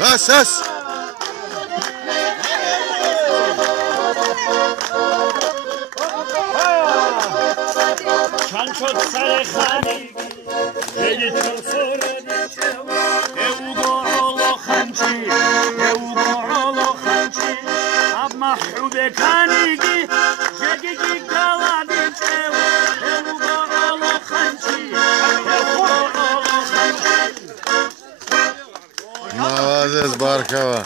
اساس چند شد سر خانی یکی چون سرده چو اوگو علا خنچی اوگو علا خنچی اب محروب کنیگی جگیگی گلادی چو اوگو علا خنچی اوگو علا خنچی Молодец, Баркова.